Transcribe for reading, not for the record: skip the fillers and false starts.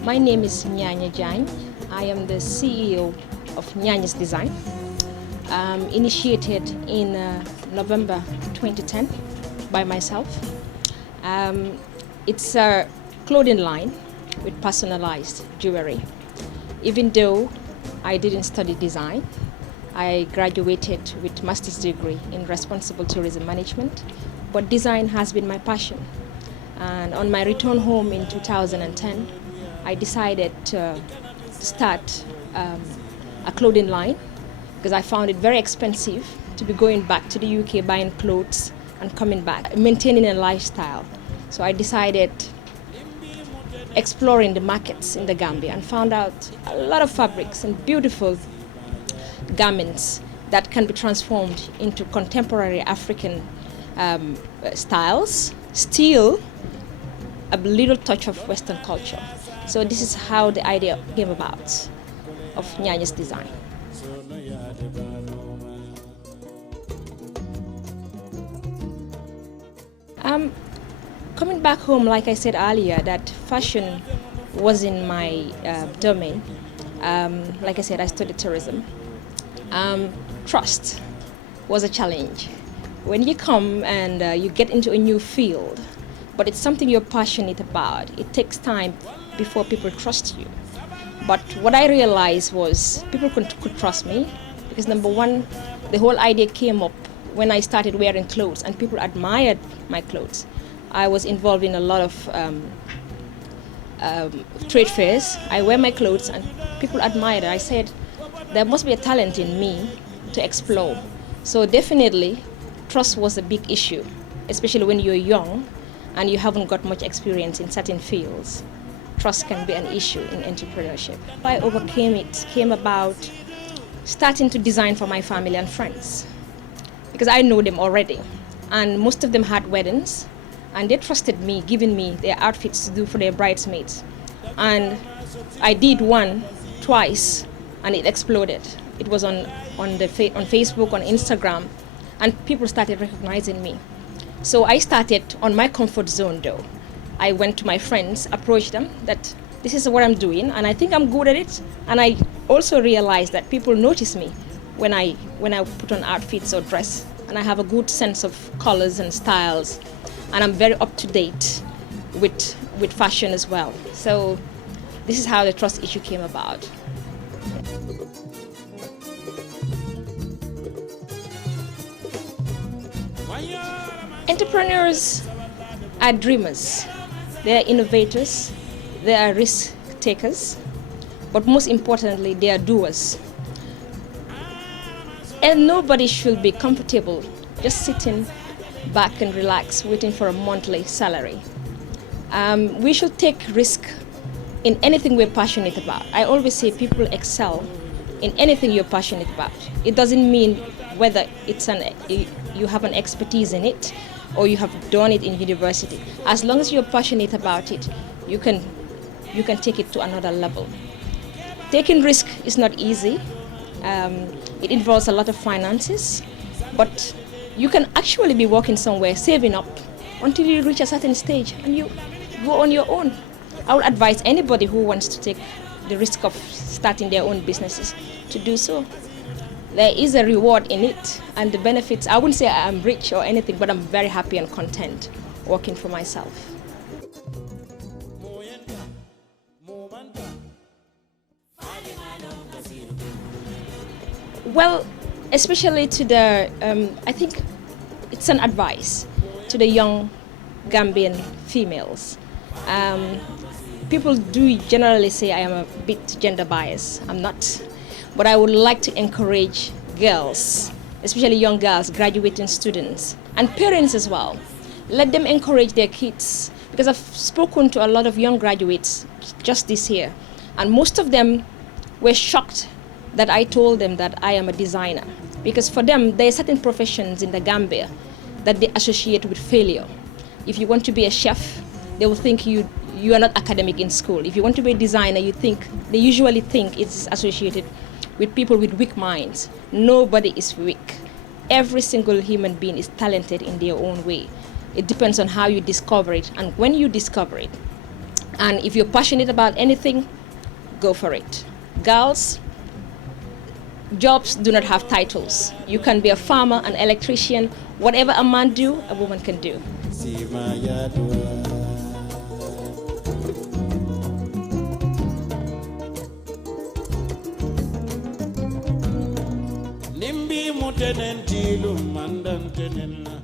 My name is Nyanya Jagne. I am the CEO of Nyanya's Design, initiated in November 2010 by myself. It's a clothing line with personalized jewelry. Even though I didn't study design, I graduated with master's degree in responsible tourism management, but design has been my passion. And on my return home in 2010, I decided to start a clothing line because I found it very expensive to be going back to the UK buying clothes and coming back, maintaining a lifestyle. So I decided exploring the markets in the Gambia and found out a lot of fabrics and beautiful garments that can be transformed into contemporary African styles, still a little touch of Western culture. So this is how the idea came about of Nyanya's Design. Coming back home, like I said earlier, that fashion was in my domain. Like I said, I studied tourism. Trust was a challenge. When you come and you get into a new field, but it's something you're passionate about, it takes time before people trust you. But what I realized was people could trust me because number one, the whole idea came up when I started wearing clothes and people admired my clothes. I was involved in a lot of trade fairs. I wear my clothes and people admired it. I said, there must be a talent in me to explore. So definitely, trust was a big issue, especially when you're young and you haven't got much experience in certain fields. Trust can be an issue in entrepreneurship. I overcame it, came about starting to design for my family and friends because I know them already. And most of them had weddings and they trusted me, giving me their outfits to do for their bridesmaids. And I did one, twice, and it exploded. It was on Facebook, on Instagram, and people started recognizing me. So I started on my comfort zone though. I went to my friends, approached them that this is what I'm doing and I think I'm good at it. And I also realized that people notice me when I put on outfits or dress. And I have a good sense of colors and styles. And I'm very up to date with fashion as well. So this is how the trust issue came about. Entrepreneurs are dreamers. They are innovators, they are risk takers, but most importantly, they are doers. And nobody should be comfortable just sitting back and relax, waiting for a monthly salary. We should take risk in anything we're passionate about. I always say people excel in anything you're passionate about. It doesn't mean whether you have an expertise in it or you have done it in university. As long as you're passionate about it, you can take it to another level. Taking risk is not easy. It involves a lot of finances, but you can actually be working somewhere, saving up until you reach a certain stage and you go on your own. I would advise anybody who wants to take the risk of starting their own businesses to do so. There is a reward in it and the benefits. I wouldn't say I'm rich or anything, but I'm very happy and content working for myself. Well, especially to the, I think it's an advice to the young Gambian females. People do generally say I am a bit gender biased. I'm not. But I would like to encourage girls, especially young girls, graduating students, and parents as well. Let them encourage their kids, because I've spoken to a lot of young graduates just this year, and most of them were shocked that I told them that I am a designer. Because for them, there are certain professions in the Gambia that they associate with failure. If you want to be a chef, they will think you are not academic in school. If you want to be a designer, they usually think it's associated with people with weak minds. Nobody is weak. Every single human being is talented in their own way. It depends on how you discover it and when you discover it. And if you're passionate about anything, go for it. Girls, jobs do not have titles. You can be a farmer, an electrician, whatever a man do, a woman can do. Nimbi mutenentilu mandantenena